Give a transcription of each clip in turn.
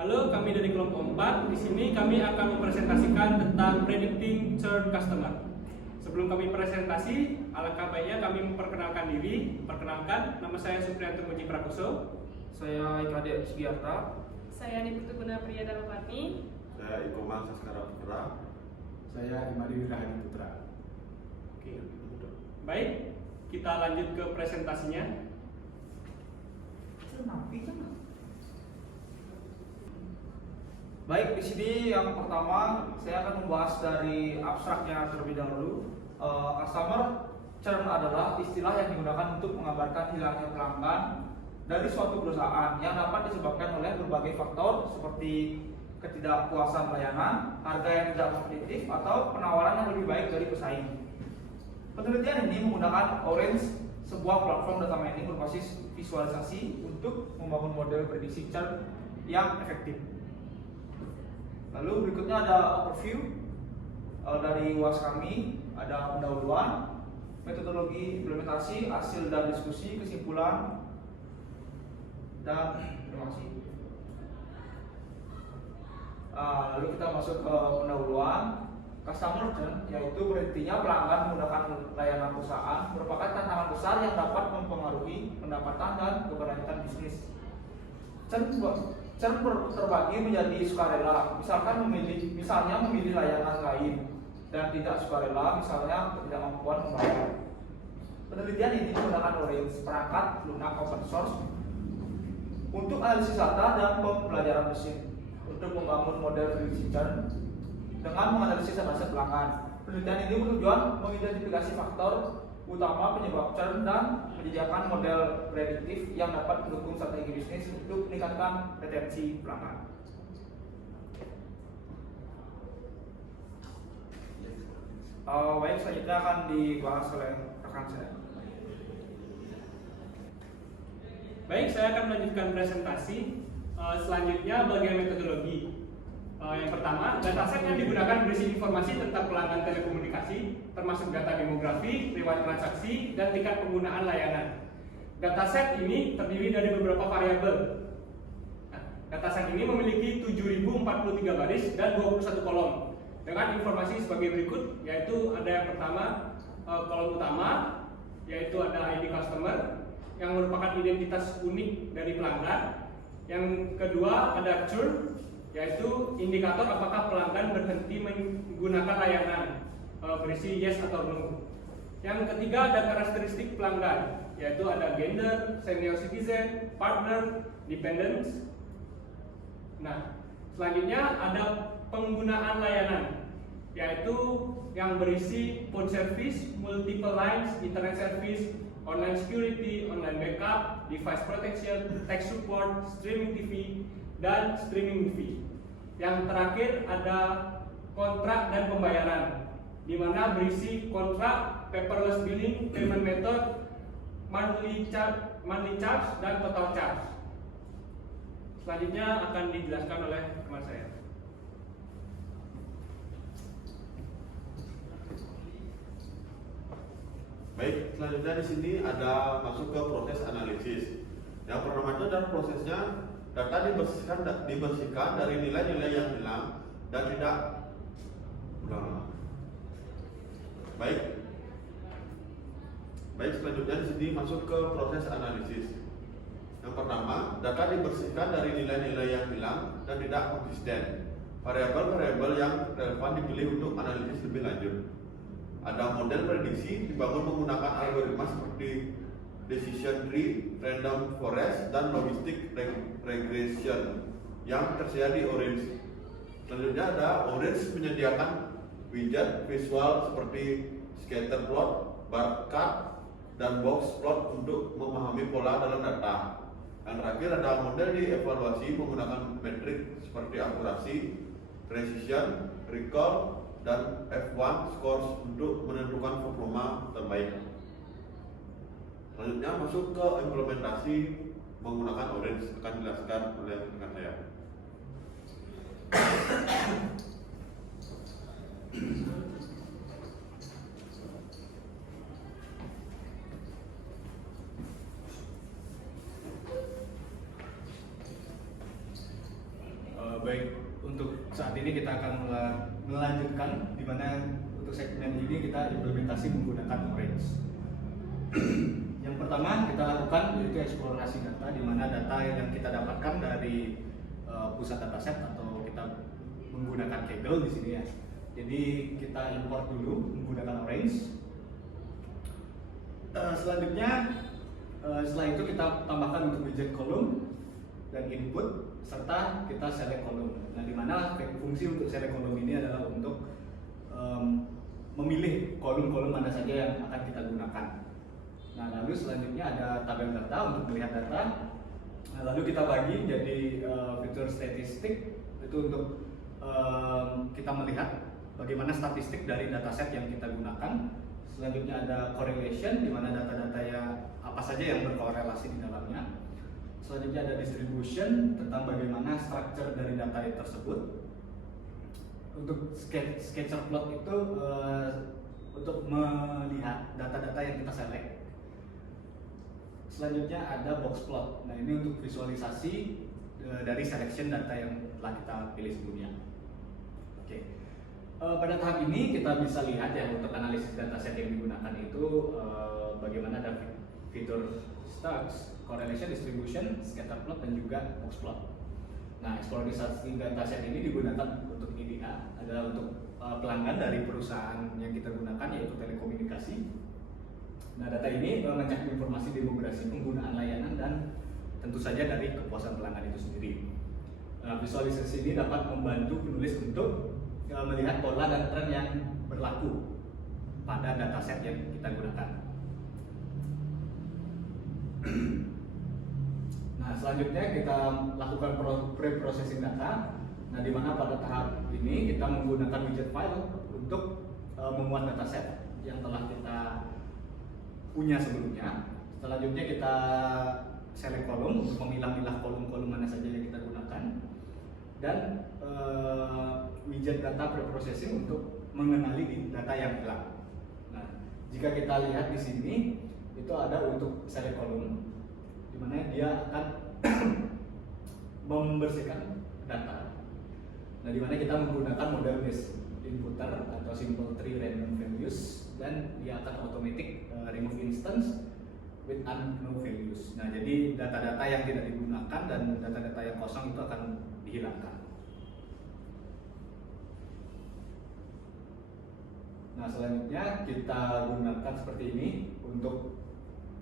Halo, kami dari kelompok 4. Di sini kami akan mempresentasikan tentang predicting churn customer. Sebelum kami presentasi, alangkah baiknya kami memperkenalkan diri. Perkenalkan, nama saya Supriyanto Muji Prakoso. Saya Ika Sugiarta. Saya Niputu Guna Priya Darmapati. Saya Ikoman Saskara Putra. Saya Imadi Wirahadi Putra. Oke. Baik, kita lanjut ke presentasinya. Baik, di sini yang pertama saya akan membahas dari abstraknya terlebih dahulu. Customer churn adalah istilah yang digunakan untuk menggambarkan hilangnya pelanggan dari suatu perusahaan yang dapat disebabkan oleh berbagai faktor seperti ketidakpuasan pelayanan, harga yang tidak kompetitif, atau penawaran yang lebih baik dari pesaing. Penelitian ini menggunakan Orange, sebuah platform data mining berbasis visualisasi untuk membangun model prediksi churn yang efektif. Lalu berikutnya ada overview dari UAS kami, ada pendahuluan, metodologi implementasi, hasil dan diskusi, kesimpulan, dan terima kasih. Lalu kita masuk ke pendahuluan. Customer churn, yaitu berartinya pelanggan menggunakan layanan perusahaan, merupakan tantangan besar yang dapat mempengaruhi pendapatan dan keberlanjutan bisnis. Churn terbagi menjadi sukarela, misalnya memilih layanan lain, dan tidak sukarela, misalnya ketidakmampuan membayar. Penelitian ini menggunakan Orange, perangkat lunak open source, untuk analisis data dan pembelajaran mesin, untuk membangun model prediksi churn dengan menganalisis data pelanggan. Penelitian ini bertujuan mengidentifikasi faktor utama penyebab churn dan menyediakan model prediktif yang dapat mendukung strategi bisnis untuk meningkatkan retensi pelanggan. Baik, selanjutnya akan dibahas oleh rekan saya. Baik, saya akan melanjutkan presentasi. Selanjutnya bagian metodologi. Yang pertama, dataset yang digunakan berisi informasi tentang pelanggan telekomunikasi, termasuk data demografi, riwayat transaksi, dan tingkat penggunaan layanan. Dataset ini terdiri dari beberapa variabel. Dataset ini memiliki 7043 baris dan 21 kolom dengan informasi sebagai berikut, yaitu ada yang pertama kolom utama, yaitu ada ID customer yang merupakan identitas unik dari pelanggan. Yang kedua ada churn, yaitu indikator apakah pelanggan berhenti menggunakan layanan, berisi yes atau no. Yang ketiga ada karakteristik pelanggan, yaitu ada gender, senior citizen, partner, dependents. Nah, selanjutnya ada penggunaan layanan, yaitu yang berisi phone service, multiple lines, internet service, online security, online backup, device protection, tech support, streaming TV, dan streaming movie. Yang terakhir ada kontrak dan pembayaran, di mana berisi kontrak, paperless billing, payment method, monthly charge, dan total charge. Selanjutnya akan dijelaskan oleh teman saya. Baik, selanjutnya di sini ada masuk ke proses analisis. Yang pertama itu adalah prosesnya data dibersihkan dari nilai-nilai yang hilang dan tidak Baik, selanjutnya di sini masuk ke proses analisis. Yang pertama, data dibersihkan dari nilai-nilai yang hilang dan tidak konsisten. Variabel-variabel yang relevan dipilih untuk analisis lebih lanjut. Ada model prediksi dibangun menggunakan algoritma seperti decision tree, random forest, dan logistic regression yang tersedia di Orange. Selanjutnya ada Orange menyediakan widget visual seperti scatter plot, bar chart, dan box plot untuk memahami pola dalam data. Yang terakhir ada model dievaluasi menggunakan metrik seperti akurasi, precision, recall, dan F1 scores untuk menentukan performa terbaik. Selanjutnya masuk ke implementasi menggunakan Orange, akan dijelaskan oleh rekan saya. Baik, untuk saat ini kita akan melanjutkan di mana untuk segmen ini kita implementasi menggunakan Orange. Yang pertama kita lakukan yaitu eksplorasi data, di mana data yang kita dapatkan dari pusat dataset atau kita menggunakan Kaggle di sini ya. Jadi kita import dulu menggunakan Orange. Selanjutnya setelah itu kita tambahkan untuk widget kolom dan input serta kita select kolom. Nah, di mana fungsi untuk select kolom ini adalah untuk memilih kolom-kolom mana saja yang akan kita gunakan. Nah, lalu selanjutnya ada tabel data untuk melihat data. Nah, lalu kita bagi jadi fitur statistik itu untuk kita melihat bagaimana statistik dari dataset yang kita gunakan. Selanjutnya ada correlation, di mana data-data yang apa saja yang berkorelasi di dalamnya. Selanjutnya ada distribution, tentang bagaimana struktur dari data tersebut. Untuk scatter plot itu untuk melihat data-data yang kita select. Selanjutnya ada box plot. Nah, ini untuk visualisasi dari selection data yang telah kita pilih sebelumnya. Oke. Pada tahap ini kita bisa lihat ya untuk analisis dataset yang digunakan itu bagaimana ada fitur stacks, correlation, distribution, scatter plot, dan juga box plot. Nah, eksplorasi dataset ini digunakan untuk IDA, adalah untuk pelanggan dari perusahaan yang kita gunakan yaitu telekomunikasi. Nah, data ini mencakup informasi demografi, penggunaan layanan, dan tentu saja dari kepuasan pelanggan itu sendiri. Visualisasi ini dapat membantu penulis untuk melihat pola dan tren yang berlaku pada dataset yang kita gunakan. Nah, selanjutnya kita lakukan pre-processing data. Nah, di mana pada tahap ini kita menggunakan widget file untuk memuat dataset yang telah kita punya sebelumnya. Selanjutnya kita select kolom untuk memilah-milah kolom-kolom mana saja yang kita gunakan, dan widget data pre-processing untuk mengenali data yang hilang. Nah, jika kita lihat di sini itu ada untuk select kolom, di mana dia akan membersihkan data. Nah, di mana kita menggunakan model based inputter atau simple tree random values, dan dia akan automatic remove instance with unknown values. Nah, jadi data-data yang tidak digunakan dan data-data yang kosong itu akan dihilangkan. Nah, selanjutnya kita gunakan seperti ini untuk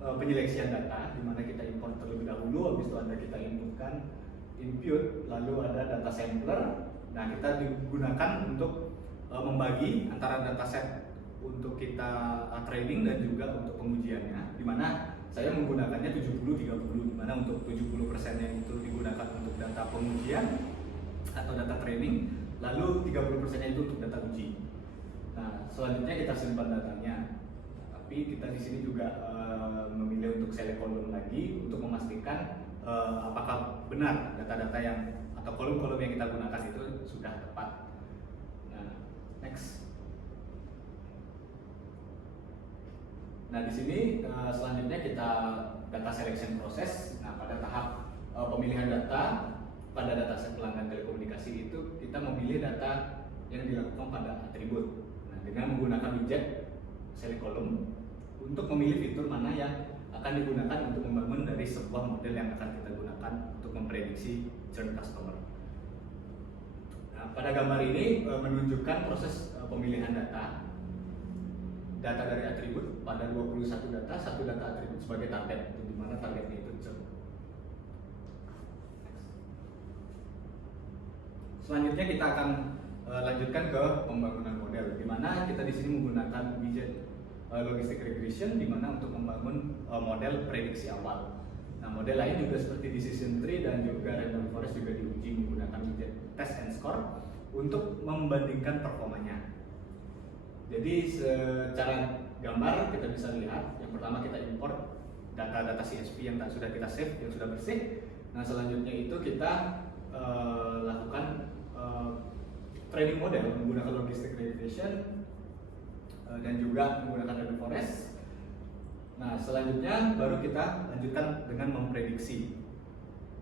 penyeleksian data, di mana kita import terlebih dahulu, habis itu ada kita inputkan input, lalu ada data sampler. Nah, kita digunakan untuk membagi antara dataset untuk kita training dan juga untuk pengujiannya, di mana saya menggunakannya 70-30, di mana untuk 70% yang itu digunakan untuk data pengujian atau data training, lalu 30% itu untuk data uji. Nah, selanjutnya kita simpan datanya. Tapi kita di sini juga memilih untuk select kolom lagi untuk memastikan apakah benar data-data yang atau kolom-kolom yang kita gunakan itu sudah tepat. Nah, next. Nah, di sini selanjutnya kita data selection proses. Nah, pada tahap pemilihan data pada dataset pelanggan telekomunikasi itu kita memilih data yang dilakukan pada atribut. Nah, dengan menggunakan widget select kolom untuk memilih fitur mana yang akan digunakan untuk membangun dari sebuah model yang akan kita gunakan untuk memprediksi churn customer. Nah, pada gambar ini menunjukkan proses pemilihan data dari atribut pada 21 data, satu data atribut sebagai target, di mana targetnya itu churn. Selanjutnya kita akan lanjutkan ke pembangunan model, di mana kita di sini menggunakan widget logistic regression, di mana untuk membangun model prediksi awal. Nah, model lain juga seperti decision tree dan juga random forest juga diuji menggunakan widget test and score untuk membandingkan performanya. Jadi secara gambar kita bisa lihat, yang pertama kita import data-data CSV yang sudah kita save, yang sudah bersih. Nah, selanjutnya itu kita lakukan training model menggunakan logistic regression dan juga menggunakan random forest. Nah, selanjutnya baru kita lanjutkan dengan memprediksi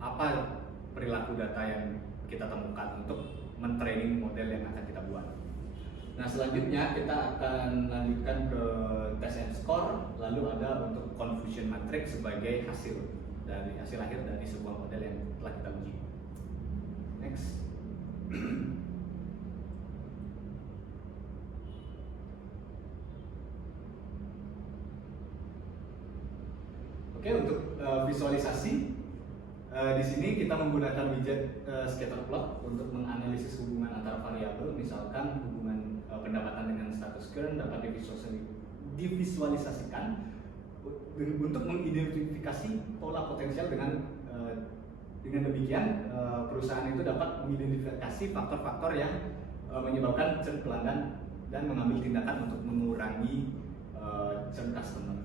apa perilaku data yang kita temukan untuk mentraining model yang akan kita buat. Nah, selanjutnya kita akan lanjutkan ke test and score, lalu ada untuk confusion matrix sebagai hasil akhir dari sebuah model yang telah kita uji. Next. Oke, untuk visualisasi di sini kita menggunakan widget scatterplot untuk menganalisis hubungan antar variabel, misalkan hubungan pendapatan dengan status current dapat divisualisasikan untuk mengidentifikasi pola potensial dengan demikian perusahaan itu dapat mengidentifikasi faktor-faktor yang menyebabkan churn pelanggan dan mengambil tindakan untuk mengurangi churn customer.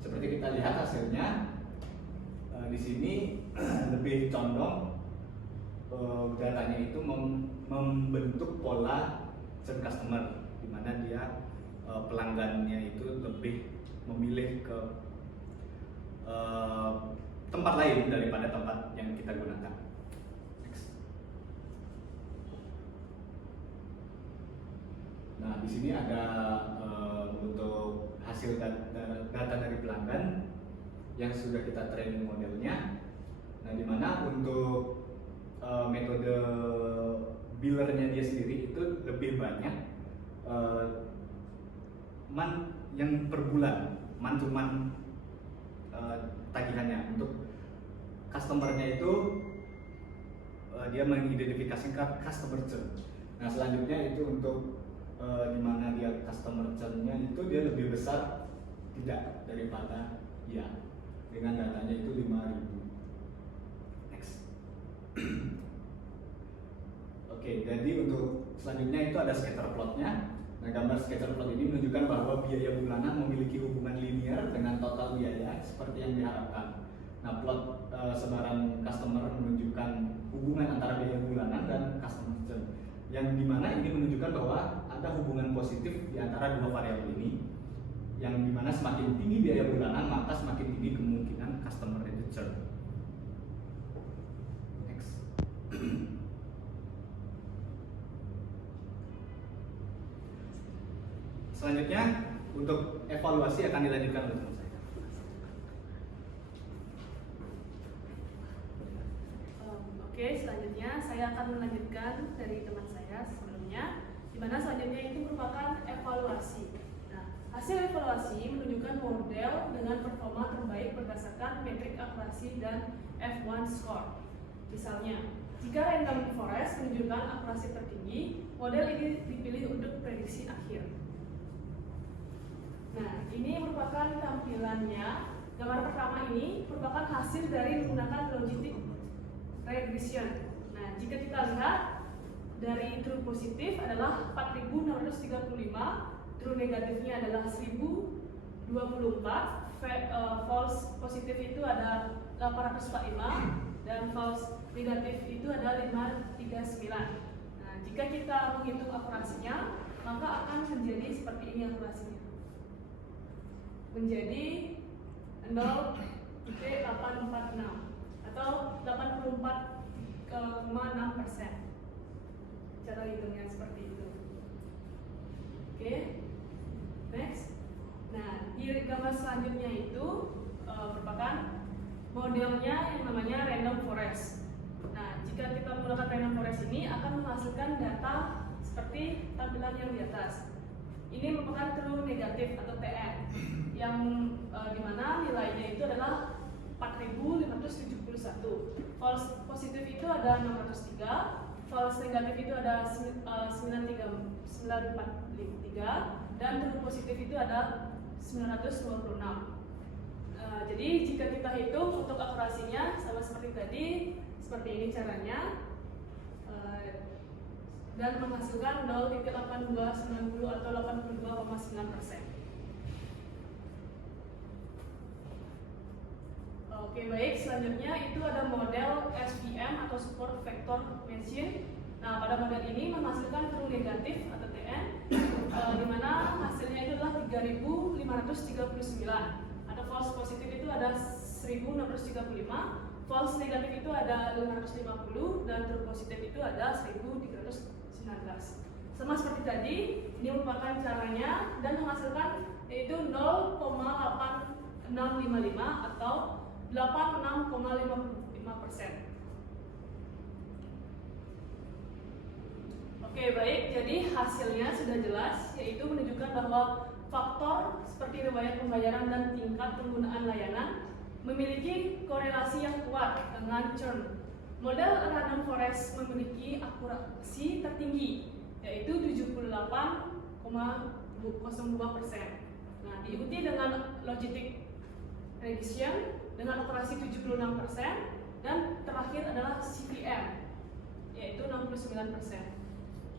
Seperti kita lihat hasilnya di sini lebih condong datanya itu membentuk pola churn customer, di mana dia pelanggannya itu lebih memilih ke tempat lain daripada tempat yang kita gunakan. Next. Nah, di sini ada untuk hasil data dari pelanggan yang sudah kita training modelnya. Nah, di mana untuk metode billernya dia sendiri itu lebih banyak yang per bulan, month to month tagihannya. Untuk customernya itu dia mengidentifikasikan customer churn. Nah, selanjutnya itu untuk di mana dia customer churn-nya itu dia lebih besar tidak daripada ya, dengan datanya itu 5.000. Next. Oke, jadi untuk selanjutnya itu ada scatter plot-nya. Nah, gambar scatter plot ini menunjukkan bahwa biaya bulanan memiliki hubungan linear dengan total biaya seperti yang diharapkan. Nah, plot sebaran customer menunjukkan hubungan antara biaya bulanan dan customer churn, yang dimana ini menunjukkan bahwa ada hubungan positif di antara dua variabel ini, yang dimana semakin tinggi biaya bulanan maka semakin tinggi kemungkinan customer itu churn. Next. Selanjutnya untuk evaluasi akan dilanjutkan oleh teman saya. Oke, selanjutnya saya akan melanjutkan dari teman saya sebelumnya, di mana selanjutnya itu merupakan evaluasi. Nah, hasil evaluasi menunjukkan model dengan performa terbaik berdasarkan metrik akurasi dan F1 score. Misalnya, jika random forest menunjukkan akurasi tertinggi, model ini dipilih untuk prediksi akhir. Nah, ini merupakan tampilannya. Gambar pertama ini merupakan hasil dari menggunakan logistic regression. Nah, jika kita lihat dari true positif adalah 4.635, true negatifnya adalah 1.024, false positif itu ada 845, dan false negatif itu ada 539. Nah, jika kita menghitung akurasinya, maka akan menjadi seperti ini akurasinya. Menjadi 0,846 atau 84,6%. Cara hitungnya seperti itu. Oke, next. Nah, di gambar selanjutnya itu merupakan modelnya yang namanya random forest. Nah, jika kita menggunakan random forest ini akan menghasilkan data seperti tampilan yang di atas. Ini merupakan true negatif atau TN, yang dimana nilainya itu adalah 4.571. False positif itu ada 603, false negatif itu ada 943, dan true positif itu ada 926. Jadi jika kita hitung untuk akurasinya sama seperti tadi, seperti ini caranya, dan menghasilkan 0,8290 atau 82,9%. Oke, baik, selanjutnya itu ada model SVM atau Support Vector Machine. Nah, pada model ini menghasilkan true negatif atau TN, di mana hasilnya itu adalah 3.539, atau false positif itu ada 1.635, false negatif itu ada 550 dan true positif itu ada 1319. Sama seperti tadi, ini merupakan caranya dan menghasilkan yaitu 0,8655 atau 86,55%. Oke, baik. Jadi hasilnya sudah jelas, yaitu menunjukkan bahwa faktor seperti riwayat pembayaran dan tingkat penggunaan layanan memiliki korelasi yang kuat dengan churn. Model random forest memiliki akurasi tertinggi, yaitu 78,02%. Nah, diikuti dengan logistic regression dengan akurasi 76% dan terakhir adalah CPM, yaitu 69%.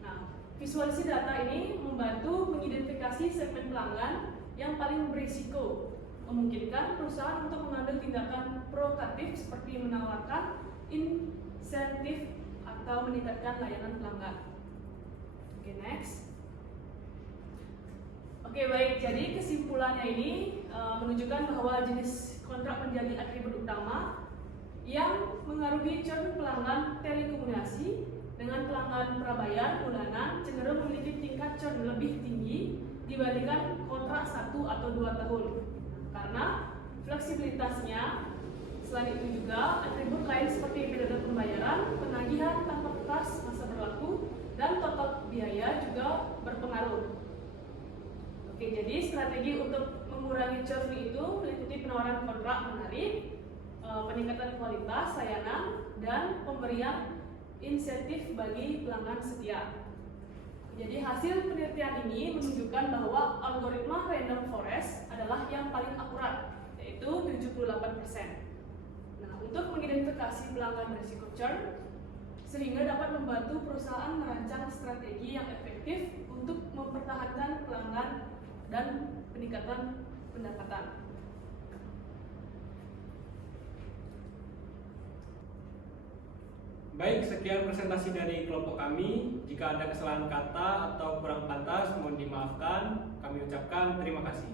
Nah, visualisasi data ini membantu mengidentifikasi segmen pelanggan yang paling berisiko, memungkinkan perusahaan untuk mengambil tindakan proaktif seperti menawarkan insentif atau meningkatkan layanan pelanggan. Oke, next. Oke, baik. Jadi kesimpulannya ini menunjukkan bahwa jenis kontrak menjadi atribut utama yang mengaruhi churn pelanggan telekomunikasi. Dengan pelanggan prabayar bulanan cenderung memiliki tingkat churn lebih tinggi dibandingkan kontrak 1 atau 2 tahun. Karena fleksibilitasnya. Selain itu juga atribut lain seperti periode pembayaran, penagihan tanpa batas masa berlaku, dan total biaya juga berpengaruh. Oke, jadi strategi untuk mengurangi churn itu meliputi penawaran kontrak menarik, peningkatan kualitas layanan, dan pemberian insentif bagi pelanggan setia. Jadi hasil penelitian ini menunjukkan bahwa algoritma random forest adalah yang paling akurat, yaitu 78%. Nah, untuk mengidentifikasi pelanggan berisiko churn, sehingga dapat membantu perusahaan merancang strategi yang efektif untuk mempertahankan pelanggan dan peningkatan pendapatan. Baik, sekian presentasi dari kelompok kami. Jika ada kesalahan kata atau kurang pantas, mohon dimaafkan. Kami ucapkan terima kasih.